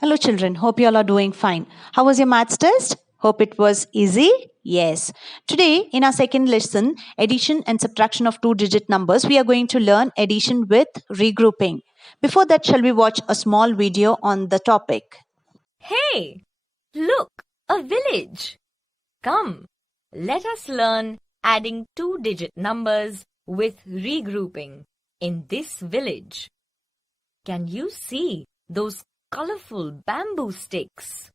Hello, children. Hope you all are doing fine. How was your maths test? Hope it was easy. Yes. Today, in our second lesson, addition and subtraction of two-digit numbers, we are going to learn addition with regrouping. Before that, shall we watch a small video on the topic? Hey, look, a village. Come, let us learn adding two-digit numbers with regrouping in this village. Can you see those colorful bamboo sticks?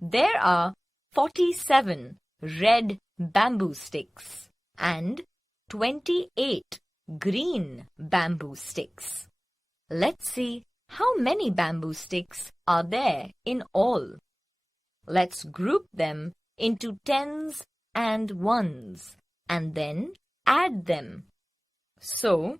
There are 47 red bamboo sticks and 28 green bamboo sticks. Let's see how many bamboo sticks are there in all. Let's group them into tens and ones and then add them. So,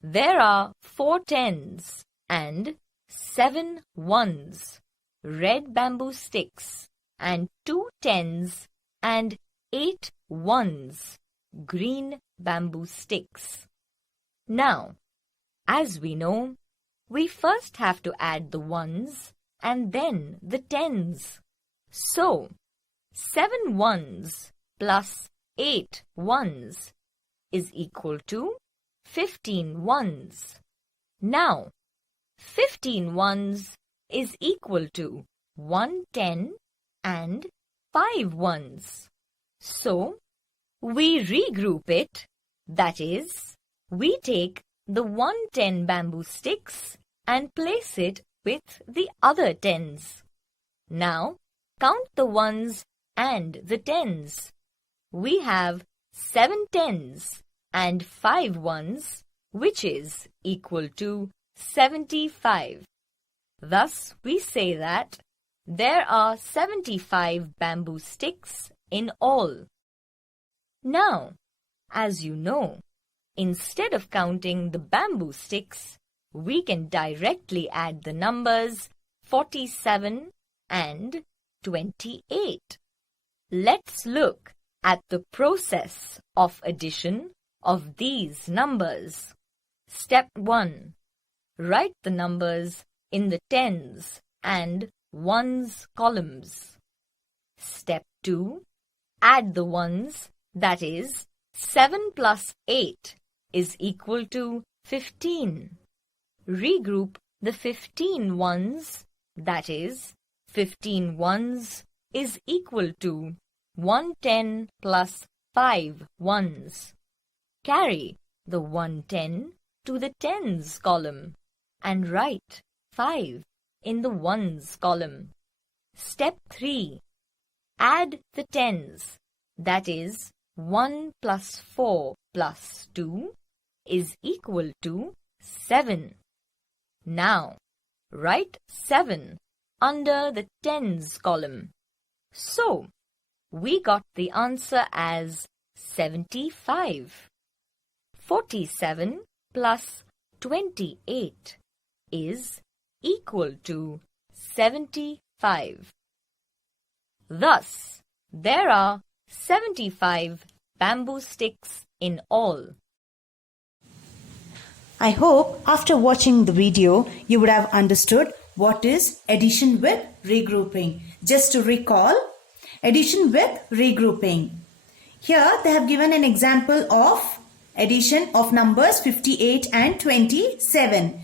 there are 4 tens and 7 ones, red bamboo sticks, and 2 tens and 8 ones, green bamboo sticks. Now, as we know, we first have to add the ones and then the tens. So, 7 ones plus 8 ones is equal to 15 ones. Now, 15 ones is equal to 1 10 and 5 ones. So, we regroup it, that is, we take the 110 bamboo sticks and place it with the other tens. Now, count the ones and the tens. We have 7 tens and 5 ones, which is equal to 75. Thus, we say that there are 75 bamboo sticks in all. Now, as you know, instead of counting the bamboo sticks, we can directly add the numbers 47 and 28. Let's look at the process of addition of these numbers. Step 1. Write the numbers in the tens and ones columns. Step 2. Add the ones, that is, 7 plus 8 is equal to 15. Regroup the 15 ones, that is, 15 ones is equal to 110 plus 5 ones. Carry the 110 to the tens column and write 5 in the ones column. Step 3. Add the tens, that is, 1 plus 4 plus 2 is equal to 7. Now, write 7 under the tens column. So, we got the answer as 75. 47 plus 28 is equal to 75. Thus, there are 75 bamboo sticks in all. I hope after watching the video, you would have understood what is addition with regrouping. Just to recall, addition with regrouping. Here they have given an example of addition of numbers 58 and 27.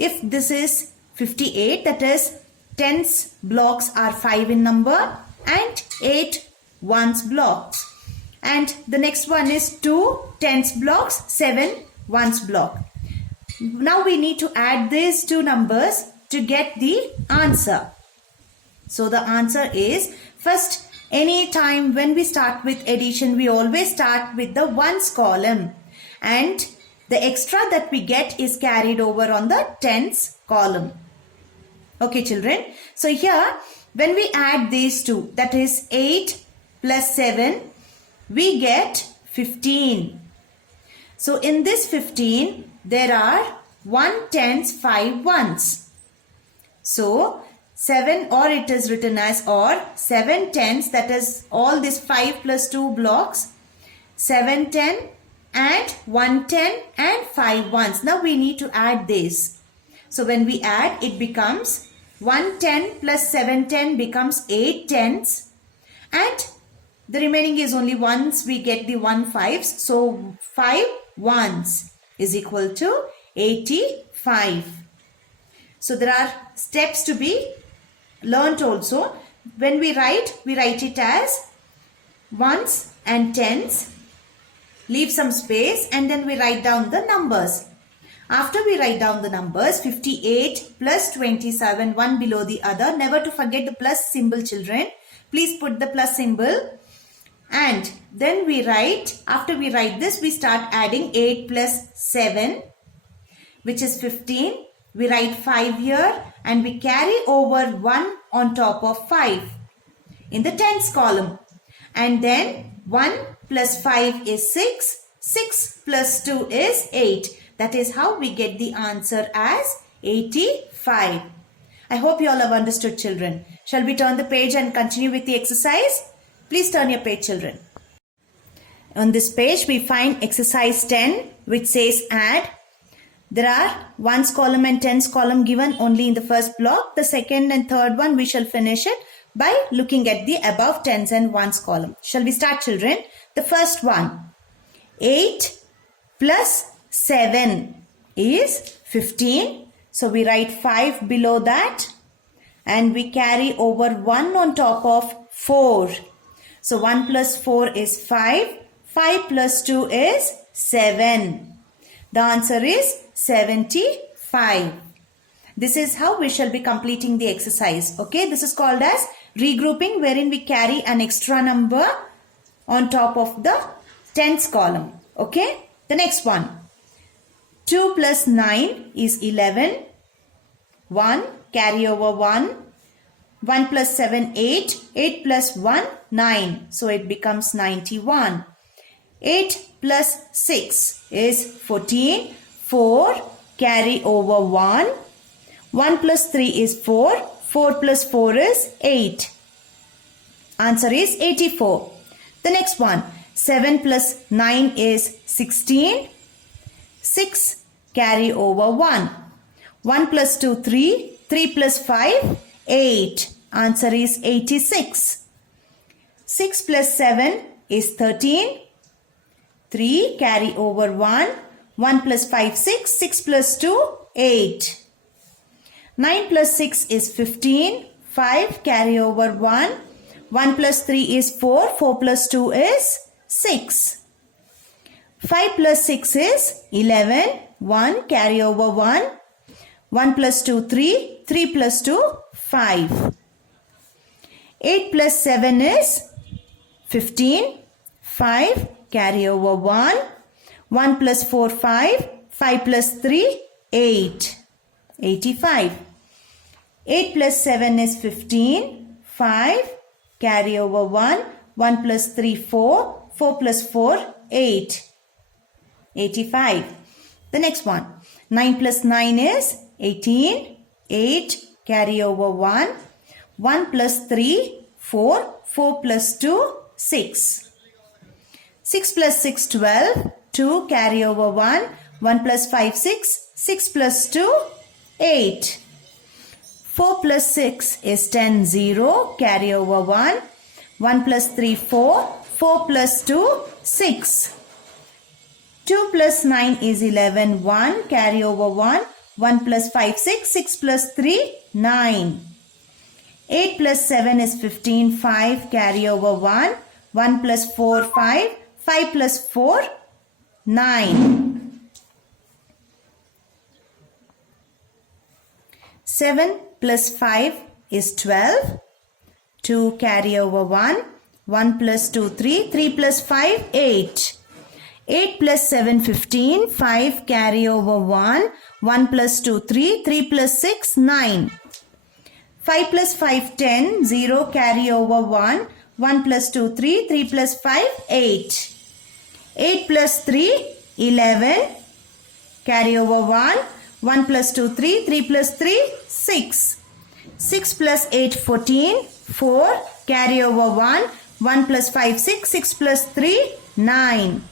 If this is 58, that is tens blocks are 5 in number and 8 ones blocks. And the next one is 2 tens blocks, 7 ones block. Now we need to add these two numbers to get the answer. So the answer is, first, any time when we start with addition, we always start with the ones column. And the extra that we get is carried over on the tens column. Okay, children. So here, when we add these two, that is 8 plus 7, we get 15. So in this 15, there are 1 tens, 5 ones. So 7, or it is written as or 7 tens, that is all this 5 plus 2 blocks, 7 10 and 1 10 and 5 ones. Now we need to add this. So when we add, it becomes 1 10 plus 7 10 becomes 8 tens. And the remaining is only ones. We get the 1 fives. So 5 ones is equal to 85. So there are steps to be learnt also. When we write it as ones and tens. Leave some space and then we write down the numbers. After we write down the numbers, 58 plus 27, one below the other. Never to forget the plus symbol, children. Please put the plus symbol. And then we write, after we write this, we start adding 8 plus 7, which is 15. We write 5 here and we carry over 1 on top of 5 in the tens column. And then 1 plus 5 is 6. 6 plus 2 is 8. That is how we get the answer as 85. I hope you all have understood, children. Shall we turn the page and continue with the exercise? Please turn your page, children. On this page, we find exercise 10, which says add. There are ones column and tens column given only in the first block. The second and third one, we shall finish it by looking at the above tens and ones column. Shall we start, children? The first one, 8 plus 7 is 15. So we write 5 below that and we carry over 1 on top of 4. So 1 plus 4 is 5. 5 plus 2 is 7. The answer is 75. This is how we shall be completing the exercise. Okay, this is called as regrouping, wherein we carry an extra number on top of the tens column. Okay, the next one. 2 plus 9 is 11. 1, carry over 1. 1 plus 7, 8. 8 plus 1, 9. So it becomes 91. 8 plus 6 is 14. 4, carry over 1. 1 plus 3 is 4. 4 plus 4 is 8. Answer is 84. The next one. 7 plus 9 is 16. 6, carry over 1. 1 plus 2, 3. 3 plus 5, 8. Answer is 86. 6 plus 7 is 13. 3, carry over 1. 1 plus 5, 6. 6 plus 2, 8. 9 plus 6 is 15. 5, carry over 1. 1 plus 3 is 4. 4 plus 2 is 6. 5 plus 6 is 11. 1, carry over 1. 1 plus 2, 3. 3 plus 2, 5. 8 plus 7 is 15. 5, carry over 1. 1 plus 4, 5. 5 plus 3, 8. 85. 8 plus 7 is 15. 5, carry over 1. 1 plus 3, 4. 4 plus 4, 8. 85. The next one. 9 plus 9 is 18. 8, carry over 1. 1 plus 3, 4. 4 plus 2, 6. 6 plus 6, 12. 2, carry over 1. 1 plus 5, 6. 6 plus 2, 8. 4 plus 6 is 10, 0. Carry over 1. 1 plus 3, 4. 4 plus 2, 6. 2 plus 9 is 11, 1. Carry over 1. 1 plus 5, 6. 6 plus 3, 9. 8 plus 7 is 15, 5. Carry over 1. 1 plus 4, 5. 5 plus 4, 9. 7 plus 5 is 12. 2, carry over 1. 1 plus 2, 3. 3 plus 5, 8. 8 plus 7, 15. 5, carry over 1. 1 plus 2, 3. 3 plus 6, 9. 5 plus 5, 10. 0, carry over 1. 1 plus 2, 3. 3 plus 5, 8. 8 plus 3, 11. Carry over 1. 1 plus 2, 3. 3 plus 3, 6. 6 plus 8, 14. 4. Carry over 1. 1 plus 5, 6. 6 plus 3, 9.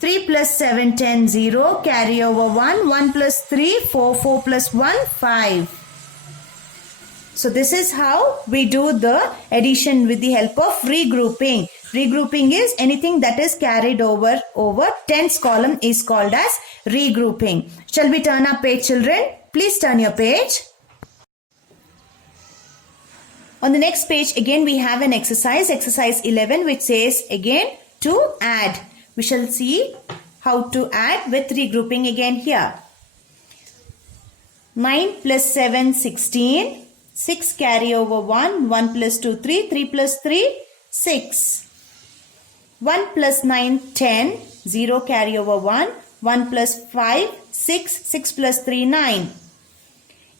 3 plus 7, 10, 0. Carry over 1. 1 plus 3, 4. 4 plus 1, 5. So this is how we do the addition with the help of regrouping. Regrouping is anything that is carried over tens column is called as regrouping. Shall we turn our page, children? Please turn your page. On the next page again we have an exercise 11, which says again to add. We shall see how to add with regrouping again here. 9 plus 7, 16. 6 carry over 1. 1 plus 2, 3. 3 plus 3, 6. 1 plus 9, 10. 0 carry over 1. 1 plus 5, 6. 6 plus 3, 9.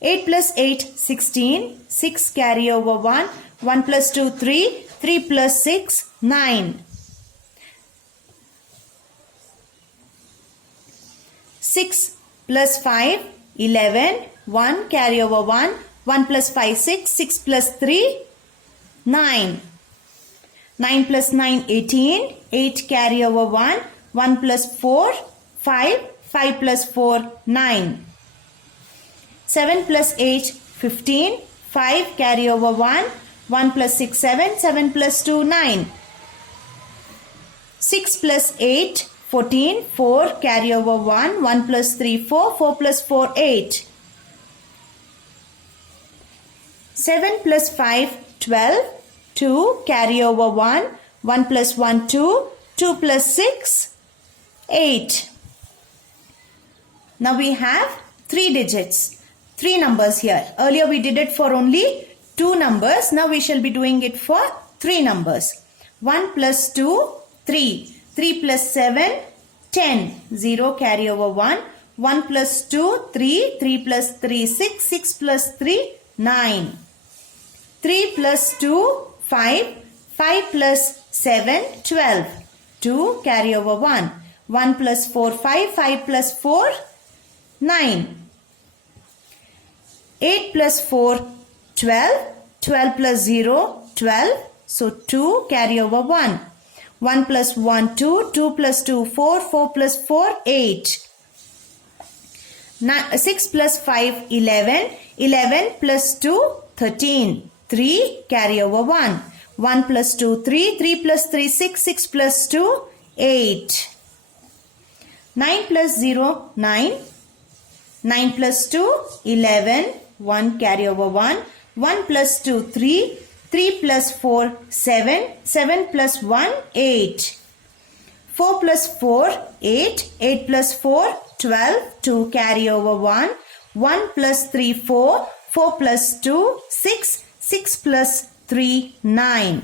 8 plus 8, 16. 6 carry over 1. 1 plus 2, 3. 3 plus 6, 9. 6 plus 5, 11. 1 carry over 1. 1 plus 5, 6. 6 plus 3, 9. 9 plus 9, 18. 8 carry over 1. 1 plus 4, 5. 5 plus 4, 9. 7 plus 8, 15. 5 carry over 1. 1 plus 6, 7. 7 plus 2, 9. 6 plus 8, 14. 4 carry over 1. 1 plus 3, 4. 4 plus 4, 8. 7 plus 5, 12. 2 carry over 1. 1 plus 1, 2. 2 plus 6, 8. Now we have 3 digits. 3 numbers here. Earlier we did it for only 2 numbers. Now we shall be doing it for 3 numbers. 1 plus 2, 3. 3 plus 7, 10. 0 carry over 1. 1 plus 2, 3. 3 plus 3, 6. 6 plus 3, 9. 3 plus 2, 5. 5 plus 7, 12. 2 carry over 1. 1 plus 4, 5. 5 plus 4, 9. 8 plus 4, 12. 12 plus 0, 12. So 2 carry over 1. 1 plus 1, 2. 2 plus 2, 4. 4 plus 4, 8. 6 plus 5, 11. 11 plus 2, 13. 3 carry over 1. 1 plus 2, 3. 3 plus 3, 6. 6 plus 2, 8. 9 plus 0, 9. 9 plus 2, 11. 1 carry over 1. 1 plus 2, 3. 3 plus 4, 7. 7 plus 1, 8. 4 plus 4, 8. 8 plus 4, 12. 2 carry over 1. 1 plus 3, 4. 4 plus 2, 6. 6 plus 3, 9.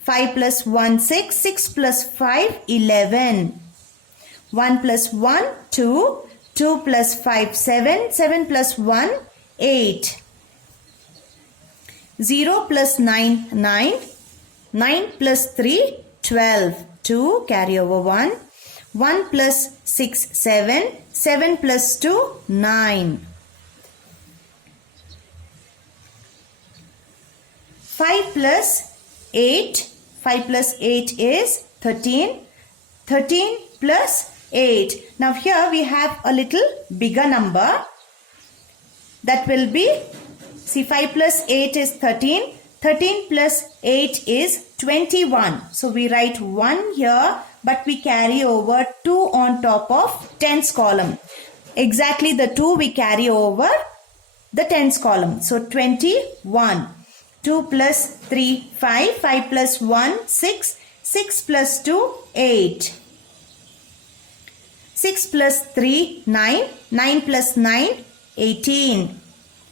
5 plus 1, 6. 6 plus 5, 11. 1 plus 1, 2. 2 plus 5, 7. 7 plus 1, 8. 0 plus 9, 9. 9 plus 3, 12. 2 carry over 1. 1 plus 6, 7. 7 plus 2, 9. 5 plus 8. 5 plus 8 is 13. 13 plus 8. Now here we have a little bigger number. That will be, see, 5 plus 8 is 13. 13 plus 8 is 21. So we write 1 here, but we carry over 2 on top of tens column. Exactly the 2 we carry over the tens column. So 21. 2 plus 3, 5. 5 plus 1, 6. 6 plus 2, 8. 6 plus 3, 9. 9 plus 9, 18.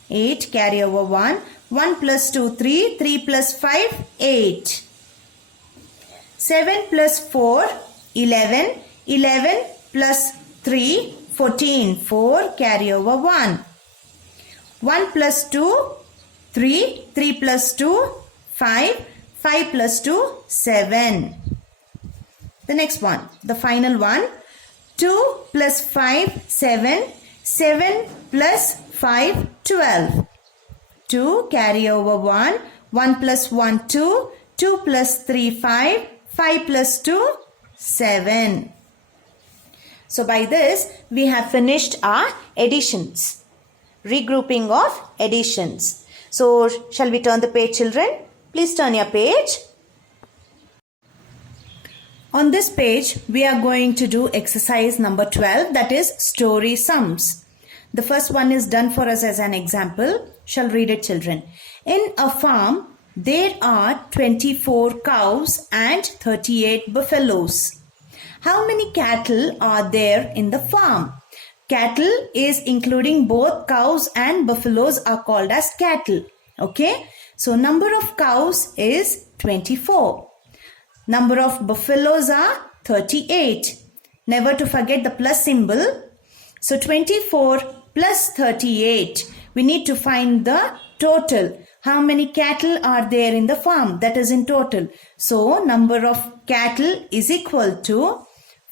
8 carry over 1. 1 plus 2, 3. 3 plus 5, 8. 7 plus 4, 11. 11 plus 3, 14. 4 carry over 1. 1 plus 2, 3. 3 plus 2, 5. 5 plus 2, 7. The next one, the final one. 2 plus 5, 7. 7 plus 5, 12. 2 carry over 1. 1 plus 1, 2. 2 plus 3, 5. 5 plus 2, 7. So by this we have finished our additions. Regrouping of additions. So shall we turn the page, children? Please turn your page. On this page, we are going to do exercise number 12, that is story sums. The first one is done for us as an example. Shall read it, children. In a farm, there are 24 cows and 38 buffaloes. How many cattle are there in the farm? Cattle is including both cows and buffaloes are called as cattle. Okay. So number of cows is 24. Number of buffaloes are 38. Never to forget the plus symbol. So 24 plus 38. We need to find the total. How many cattle are there in the farm? That is in total. So number of cattle is equal to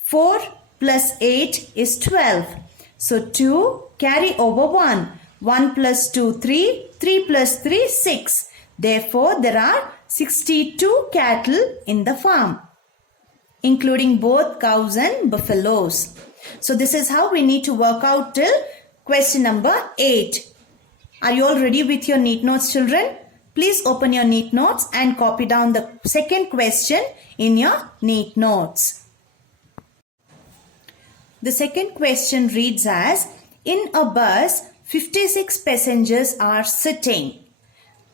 4 plus 8 is 12. So 2 carry over 1. 1 plus 2, 3. 3 plus 3, 6. Therefore, there are 62 cattle in the farm, including both cows and buffaloes. So this is how we need to work out till question number 8. Are you all ready with your neat notes, children? Please open your neat notes and copy down the second question in your neat notes. The second question reads as, in a bus, 56 passengers are sitting.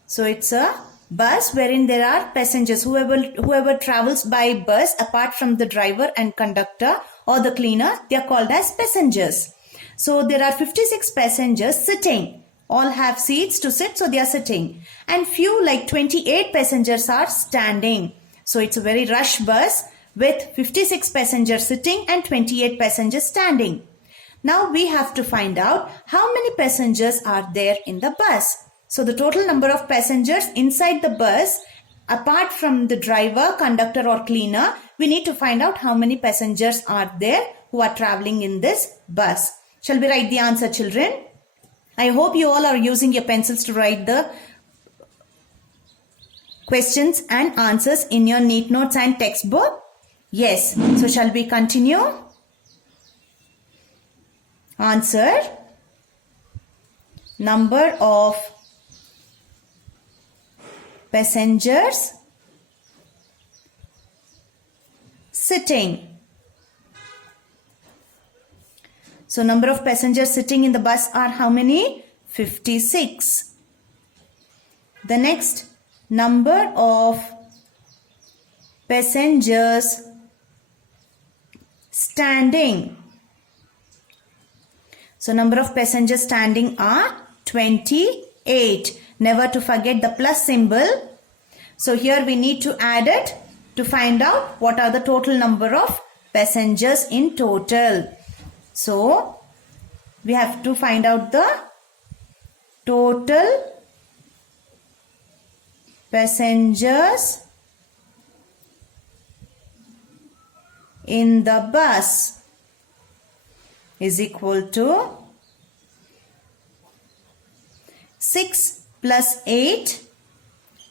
So it's a bus wherein there are passengers. Whoever travels by bus apart from the driver and conductor or the cleaner, they are called as passengers. So there are 56 passengers sitting. All have seats to sit, so they are sitting. And few like 28 passengers are standing. So it's a very rush bus with 56 passengers sitting and 28 passengers standing. Now we have to find out how many passengers are there in the bus. So the total number of passengers inside the bus, apart from the driver, conductor or cleaner, we need to find out how many passengers are there who are traveling in this bus. Shall we write the answer, children? I hope you all are using your pencils to write the questions and answers in your neat notes and textbook. Yes. So shall we continue? Answer. Number of passengers sitting. So number of passengers sitting in the bus are how many? 56. The next, number of passengers standing. So number of passengers standing are 28. Never to forget the plus symbol. So here we need to add it to find out what are the total number of passengers in total. So we have to find out the total passengers in the bus is equal to 6 plus 8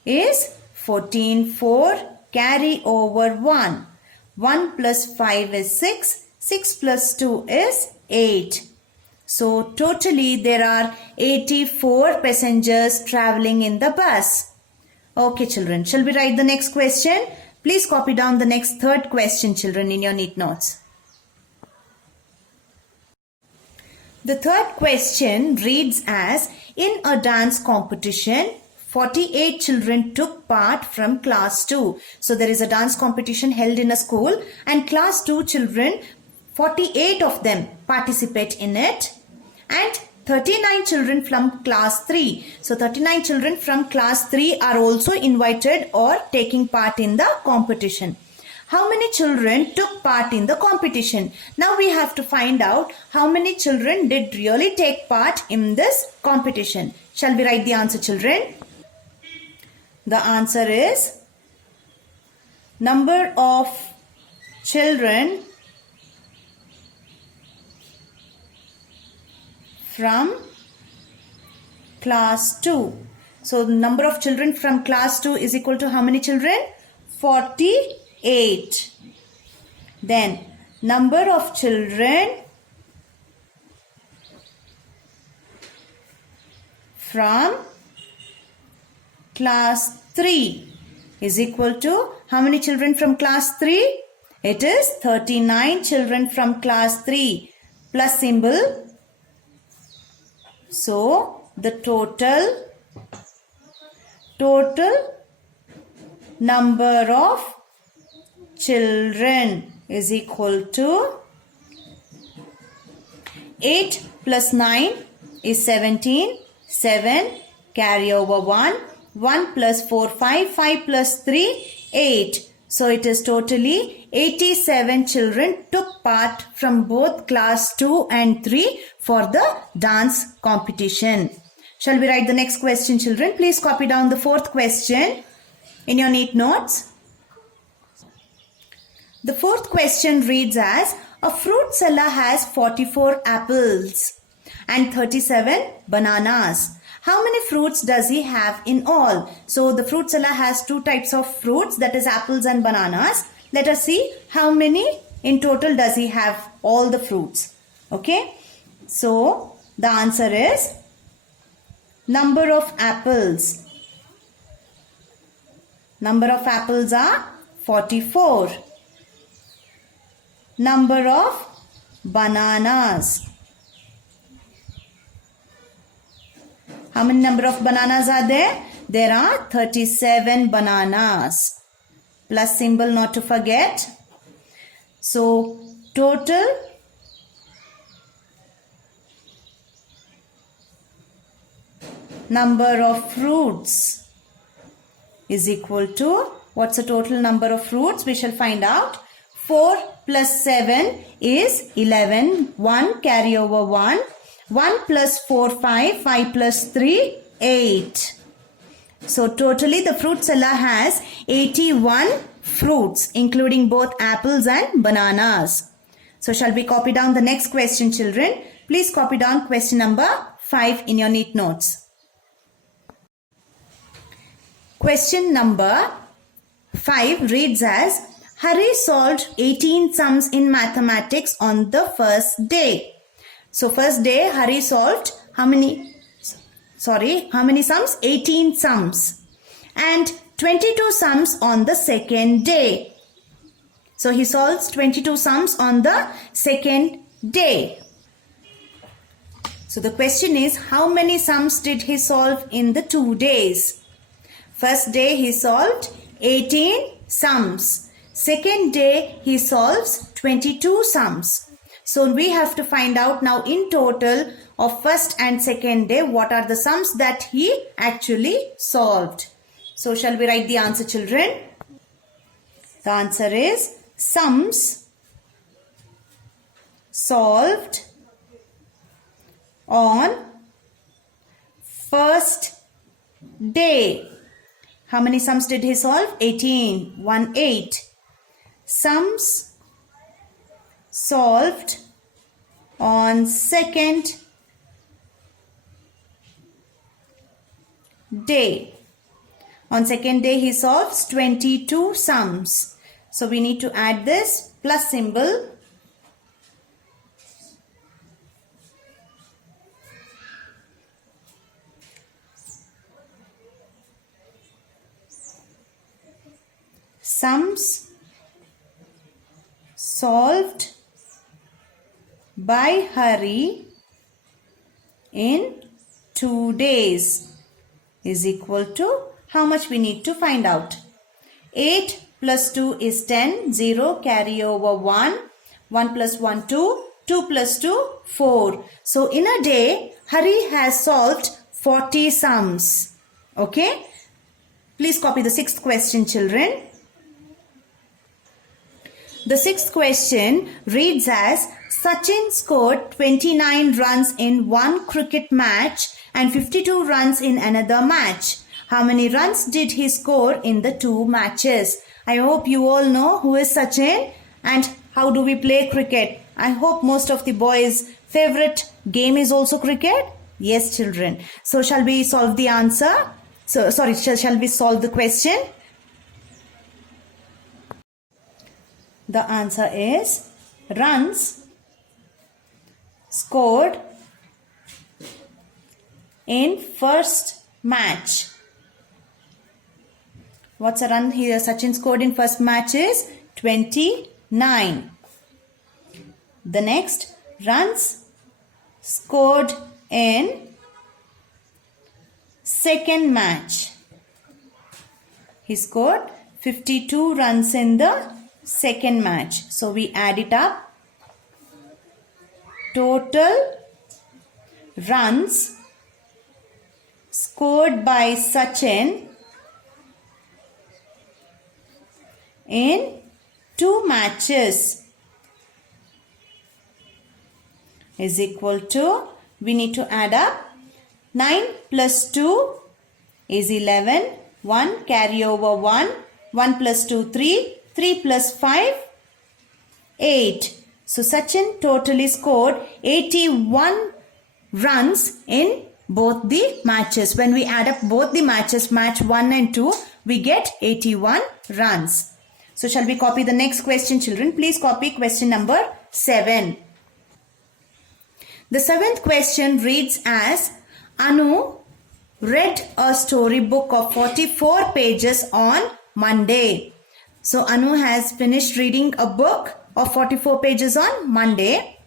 is 14. 4 carry over 1. 1 plus 5 is 6. 6 plus 2 is 8. So totally there are 84 passengers traveling in the bus. Okay, children. Shall we write the next question? Please copy down the next third question, children, in your neat notes. The third question reads as, in a dance competition, 48 children took part from class 2. So there is a dance competition held in a school and class 2 children, 48 of them participate in it and 39 children from class 3. So 39 children from class 3 are also invited or taking part in the competition. How many children took part in the competition? Now we have to find out how many children did really take part in this competition. Shall we write the answer, children? The answer is number of children from class 2. So the number of children from class 2 is equal to how many children? 48. Then number of children from class 3 is equal to how many children from class 3? It is 39 children from class 3 plus symbol. So the total number of children is equal to 8 plus 9 is 17. 7 carry over 1. 1 plus 4 5. 5 plus 3 8. So it is totally 87 children took part from both class 2 and 3 for the dance competition. Shall we write the next question, children? Please copy down the fourth question in your neat notes. The fourth question reads as, a fruit seller has 44 apples and 37 bananas. How many fruits does he have in all? So the fruit seller has two types of fruits, that is apples and bananas. Let us see how many in total does he have all the fruits. Okay. So the answer is number of apples. Number of apples are 44. Number of bananas. How many number of bananas are there? There are 37 bananas. Plus symbol not to forget. So total number of fruits is equal to, what's the total number of fruits? We shall find out. 4 plus 7 is 11. 1 carry over 1. 1 plus 4 5. 5 plus 3 8. So totally the fruit seller has 81 fruits including both apples and bananas. So shall we copy down the next question, children? Please copy down question number 5 in your neat notes. Question number 5 reads as, Hari solved 18 sums in mathematics on the first day. So first day Hari solved how many sums? 18 sums. And 22 sums on the second day. So he solves 22 sums on the second day. So the question is, how many sums did he solve in the 2 days? First day he solved 18 sums. Second day he solves 22 sums. So we have to find out now in total of first and second day what are the sums that he actually solved. So shall we write the answer, children? The answer is sums solved on first day. How many sums did he solve? 18. 1 8. Sums solved on second day. On second day he solves 22 sums. So we need to add this plus symbol. Sums solved by Hari in 2 days is equal to how much we need to find out. 8 plus 2 is 10. 0 carry over 1. 1 plus 1 2. 2 plus 2 4. So in a day Hari has solved 40 sums. Okay. Please copy the sixth question, children. The sixth question reads as, Sachin scored 29 runs in one cricket match and 52 runs in another match. How many runs did he score in the 2 matches? I hope you all know who is Sachin and how do we play cricket. I hope most of the boys' favorite game is also cricket. Yes, children. So shall we solve the answer? Shall we solve the question? The answer is runs scored in first match What's the run here Sachin scored in first match is 29. The next runs scored in second match. He scored 52 runs in the second match. So we add it up. Total runs scored by Sachin in 2 matches is equal to, we need to add up, 9 plus 2 is 11, 1 carry over 1, 1 plus 2 3, 3 plus 5 8. So Sachin totally scored 81 runs in both the matches. When we add up both the matches, match 1 and 2, we get 81 runs. So shall we copy the next question, children? Please copy question number 7. The 7th question reads as, Anu read a storybook of 44 pages on Monday. So Anu has finished reading a book of 44 pages on Monday,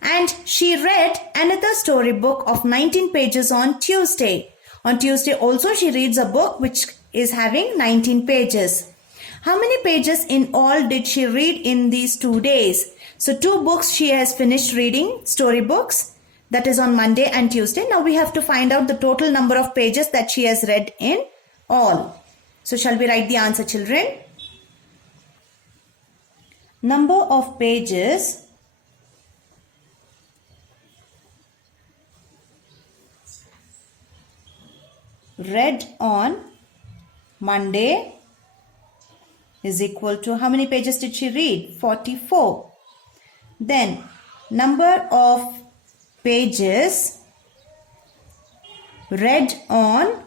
and she read another storybook of 19 pages on Tuesday. On Tuesday also she reads a book which is having 19 pages. How many pages in all did she read in these 2 days? So 2 books she has finished reading, storybooks, that is on Monday and Tuesday. Now we have to find out the total number of pages that she has read in all. So shall we write the answer, children? Number of pages read on Monday is equal to, how many pages did she read? 44. Then number of pages read on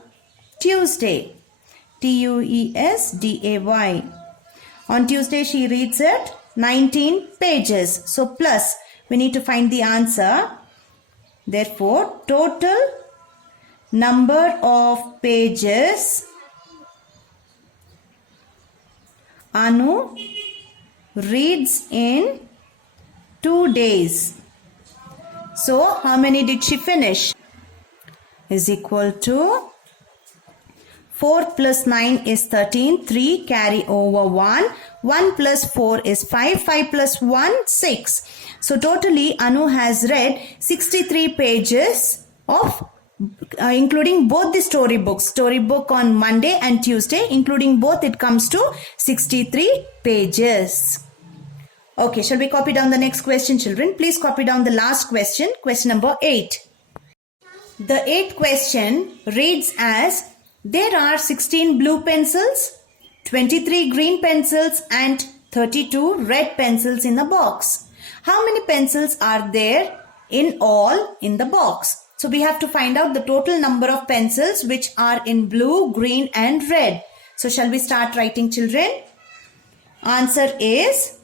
Tuesday. Tuesday. On Tuesday she reads it 19 pages. So plus, we need to find the answer. Therefore, total number of pages Anu reads in 2 days. So, how many did she finish? Is equal to 4 plus 9 is 13, 3 carry over 1, 1 plus 4 is 5, 5 plus 1, 6. So, totally Anu has read 63 pages of including both the storybooks. Storybook on Monday and Tuesday, including both, it comes to 63 pages. Okay, shall we copy down the next question, children? Please copy down the last question, question number 8. The 8th question reads as, there are 16 blue pencils, 23 green pencils and 32 red pencils in the box. How many pencils are there in all in the box? So we have to find out the total number of pencils which are in blue, green and red. So shall we start writing, children? Answer is,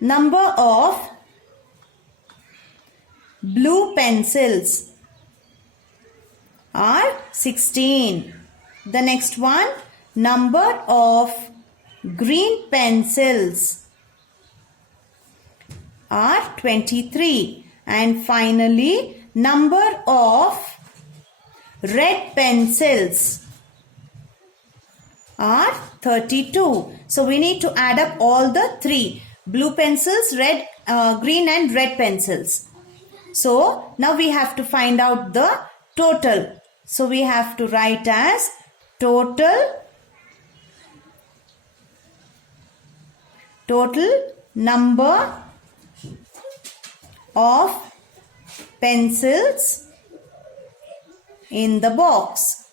number of blue pencils are 16. The next one, number of green pencils are 23. And finally, number of red pencils are 32. So we need to add up all the 3. Blue pencils, red, green and red pencils. So now we have to find out the total. So we have to write as total number of pencils in the box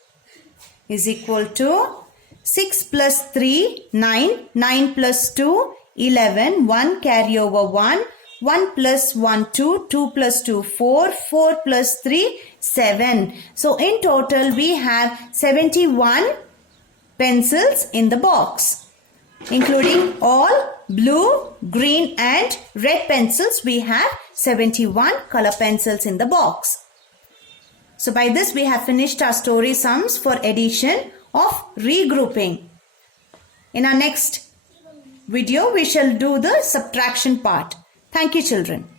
is equal to 6 plus 3, 9, 9 plus 2, 11, 1 carry over 1, 1 plus 1, 2, 2 plus 2, 4, 4 plus 3, 7. So in total we have 71 pencils in the box, including all blue, green and red pencils. We have 71 color pencils in the box. So by this we have finished our story sums for addition of regrouping. In our next video, we shall do the subtraction part. Thank you, children.